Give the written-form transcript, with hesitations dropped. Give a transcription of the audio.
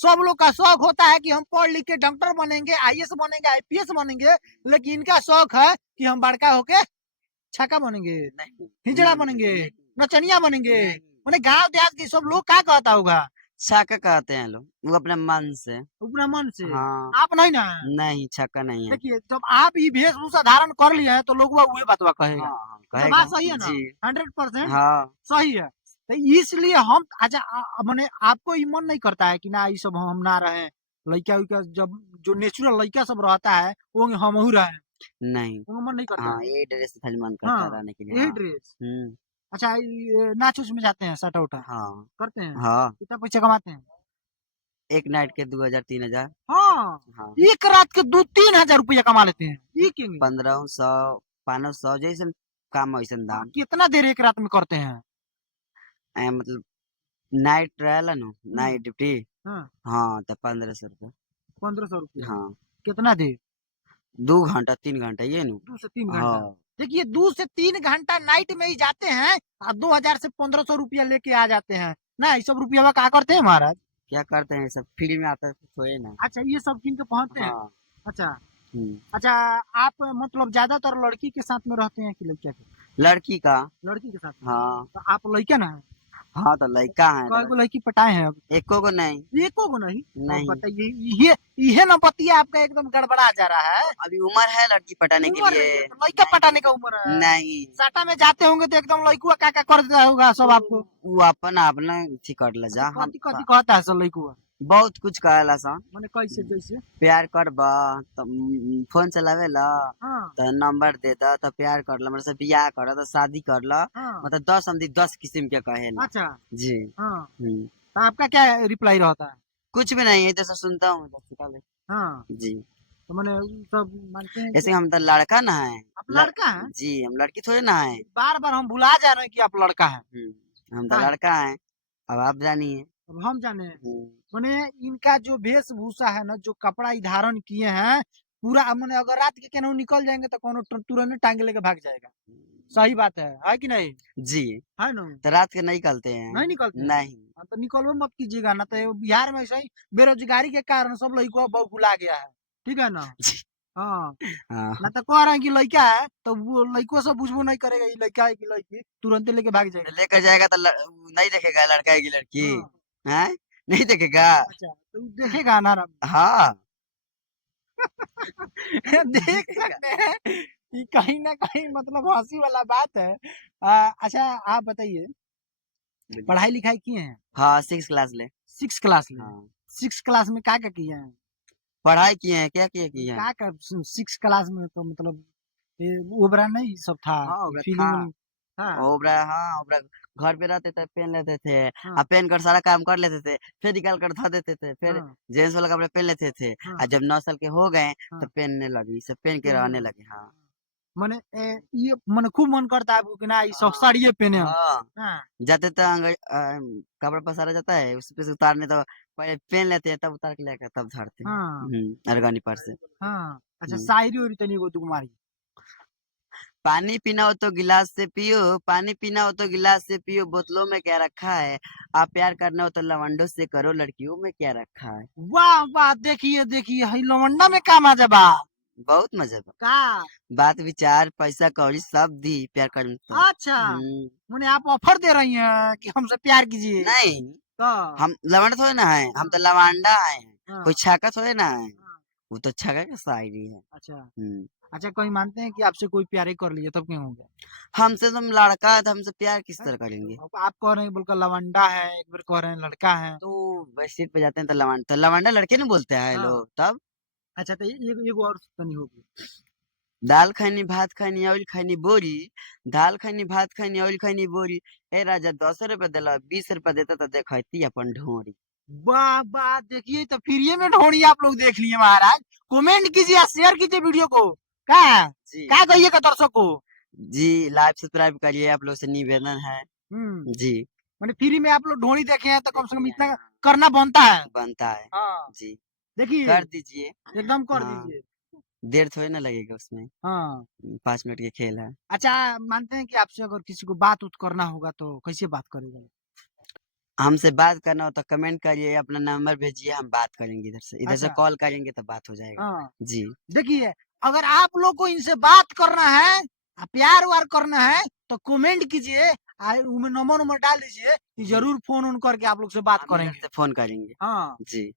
सब लोग का शौक होता है कि हम पढ़ लिख के डॉक्टर बनेंगे, आईएएस बनेंगे, आईपीएस बनेंगे, लेकिन इनका शौक है कि हम बड़का होके छक्का बनेंगे, नहीं हिजड़ा नहीं बनेंगे, नहीं नचनिया बनेंगे। नहीं मैंने गांव देहात के सब लोग क्या कहता होगा छक्का कहते हैं लोग, वो अपने मन से। अपना मन से। हाँ। आप नहीं ना। नहीं छक्का नहीं है। देखिए जब आप ये वेशभूषा धारण कर लिए हैं तो लोग वही बात कहेगा। हाँ हाँ ये तो बात कहेगा सही है ना। जी। 100% हाँ सही है। तो इसलिए हम अच्छा मैंने आपको ये मन नहीं करता है कि ना ये सब हम ना रहे, लड़का उइका जब जो नेचुरल लड़का सब रहता है वो हम ही रहे, नहीं। वो मन नहीं करता हाँ है। ये ड्रेस खाली मन करता है हाँ रहने के लिए। यही हाँ। ड्रेस। हम्म। अच्छा ये नाच उच में जाते हैं, सटा उटा हाँ। करते हैं, हाँ कितना पैसा कमाते हैं? एक नाइट के 2000 3000। हाँ हाँ एक रात के 2-3 हजार रुपया कमा लेते हैं, ये क्यों? 1500 1500 जैसे काम वैसे हाँ, दाम। कितना देर एक रात में करते हैं? मतलब नाइट रहेला नु हम्म, नाइट ड्यूटी। हाँ हाँ तो 1500 रुपये। 1500 रुपया। हाँ कितना देर? 2 घंटा 3 घंटा ये नु। 2 से 3 घंटा। हाँ देखिए 2 से 3 घंटा नाइट में ही जाते हैं और 2000 से 1500 रुपया लेके आ जाते हैं ना। ये सब रुपया क्या करते हैं महाराज? क्या करते हैं सब फ्री में आता है तो सोए ना। अच्छा ये सब किन के पहुंचते हैं? हाँ। अच्छा। हम्म। अच्छा आप मतलब ज्यादातर लड़की के साथ में रहते हैं कि लड़किया के? लड़की का। लड़की के साथ में। हाँ। तो आप लड़के ना है? हाँ तो लड़का है कई तो गो लड़की पटाए हैं अब? एको को नहीं। एको को नहीं? अब नहीं बताइए ये ना बतिया आपका एकदम गड़बड़ा जा रहा है। अभी उम्र है लड़की पटाने के उम्र लिए। नहीं है तो लड़का पटाने का उम्र है? नहीं साटा में जाते होंगे तो एकदम लड़कुआ का कर देता होगा सब आपको। वो अपन अपना थी कर ले अच्छा जा हम। कथी कथी कहता है सब लड़कुआ? बहुत कुछ कहेला सा। मैंने कैसे जैसे? प्यार करबा तो फोन चलावे ला हाँ तो नंबर दे दा तो प्यार कर ला, मतलब से बियाह कर तो शादी कर ला। हाँ। मतलब 10 किस्म के कहेला। अच्छा। जी। हाँ हम्म। तो आपका क्या रिप्लाई रहता है? कुछ भी नहीं है जैसा सुनता हूँ हाँ जी। तो मैंने सब मानते हैं ऐसे कि हम तो लड़का ना है। आप लड़का हैं। जी हम लड़की थोड़े ना है। बार बार हम भुला जा रहे हैं कि आप लड़का हैं। हम तो का है? लड़का है। अब आप जानिए। अब हम जाने हैं। हम्म। मैंने इनका जो वेशभूषा है ना, जो कपड़ा ही धारण किए हैं, पूरा मैंने अगर रात के केनहू निकल जाएंगे तो कोनो तुरंत टांगे लेके भाग जाएगा। सही बात है कि नहीं? जी है ना? तो रात के नहीं निकलते हैं। नहीं निकलते हैं। नहीं। हाँ, तो निकलबो मत कीजिएगा ना, तो बिहार में ऐसा ही बेरोजगारी के कारण सब लड़कों बहु भुला गया है। ठीक है ना? जी। हाँ। ना हाँ तो कह रहे हैं कि लड़का है तो वो लड़कों से बुझबो नहीं करेगा ये लड़का है कि लड़की, तुरंत लेके भाग तो जाएगा। लेकर जाएगा तो नहीं देखेगा लड़का है कि लड़की। हाँ। है नहीं देखेगा। अच्छा तो देखेगा ना हाँ देख देखेगा। सकते हैं कि कहीं ना कहीं मतलब हंसी वाला बात है। अच्छा आप बताइए, बोलिए। पढ़ाई लिखाई किए हैं? हाँ 6 क्लास ले। 6 क्लास में? हाँ 6 क्लास में क्या क्या किए हैं? पढ़ाई किए हैं क्या किए किए हैं। क्या क्या 6 क्लास में तो मतलब ये ओबरा नहीं सब था, हाँ ओबरा था। फीलिंग था? ओबरा हाँ ओबरा घर पे रहते थे पेन लेते थे। हाँ पेन कर सारा काम कर लेते थे फिर निकाल कर धो देते थे फिर हाँ जेंट्स वाला कपड़े पहन लेते थे। हाँ और जब 9 साल के हो गए तो हाँ। पहनने लगी सब पहन के पहनने रहने लगे। लगे। हाँ। मैंने ये मैंने खूब मन करता है आपको कि ना ये सब हाँ साड़िए पहने हम। हाँ हाँ जाते तो कपड़ा पसारा जाता है उस पे से उतारने तो पहले पहन लेते हैं तब उतार के लेकर तब धरते हैं। हाँ अरगानी पर से। हाँ। अच्छा हम्म। शायरी उरी तनी एगो तुम्हारी। पानी पीना हो तो गिलास से पियो, पानी पीना हो तो गिलास से पियो, बोतलों में क्या रखा है। आप प्यार करना हो तो लवंडो से करो, लड़कियों में क्या रखा है। वाह वाह, देखिए देखिए हई लवंडा में का मजा बा। बहुत मजा बा। का? बात विचार पैसा कौड़ी सब दी प्यार करने तो। अच्छा मैंने आप ऑफर दे रही हैं कि हमसे प्यार कीजिए नहीं तो? हम लवंडा थोड़े ना है, हम हाँ तो लवांडा है। कोई हाँ छाका थोड़े ना है। हाँ। वो तो छाका का शायरी है। अच्छा। हम्म। अच्छा कोई मानते हैं कि आपसे कोई प्यार ही कर लिया तब क्यों हो गया? हमसे तुम लड़का है तो हमसे प्यार किस हैं? तरह करेंगे। तो आप कह रहे हैं बोलकर लवंडा है, एक बार कह रहे हैं लड़का है। तो बस सीट पे जाते हैं तो लवंडा लड़के नहीं बोलते हैं हाँ। लोग तब। अच्छा तो एगो और तनी होगी। दाल खैनी भात खैनी ऑयल खैनी बोरी। दाल खैनी भात खैनी ऑयल खैनी बोरी। ए राजा 10 रुपए दिला 20 रुपए देता तो देखती अपन ढोरी। वाह वाह, देखिए तो फिर ये में ढोड़ी आप लोग देख लिए महाराज। कमेंट कीजिए और शेयर कीजिए वीडियो को। क्या जी। क्या कहिएगा दर्शक को? जी लाइव सब्सक्राइब करिए आप लोग से निवेदन है। हम्म। जी। मैंने फ्री में आप लोग ढोड़ी देखे हैं तो कम से कम देखिए इतना हाँ करना बनता है। बनता है। हाँ जी देखिए कर दीजिए। एकदम कर हाँ दीजिए। देर थोड़ी ना लगेगा उसमें। हाँ। 5 मिनट के खेल है। अच्छा मानते हैं कि आपसे अगर किसी को बात उत करना होगा तो कैसे बात करेगा? हमसे बात करना हो तो कमेंट करिए, अपना नंबर भेजिए, हम बात करेंगे इधर से अच्छा। कॉल करेंगे तो बात हो जाएगा। हाँ जी देखिए, अगर आप लोग को इनसे बात करना है, प्यार वार करना है, तो कमेंट कीजिए, नंबर डाल दीजिए कि जरूर फोन ऑन करके आप लोग से बात हम इधर करेंगे। से फोन करेंगे। हाँ जी